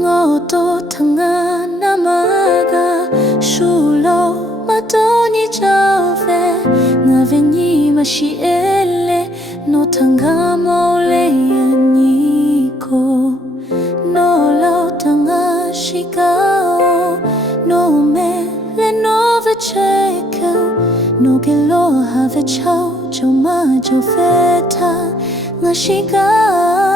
ငေါတော့ထငါနာမကရှူလို့မတော်ညချောပဲငါဗင်းကြီးမရှိအဲလေနိုထငါမောလေးယညီကိုနိုလို့ထငါရှိကောနိုမဲလေနိုဗချေကနိုကလောဟာဗချောချုံမဂျိုဖဲတာငါရှိကော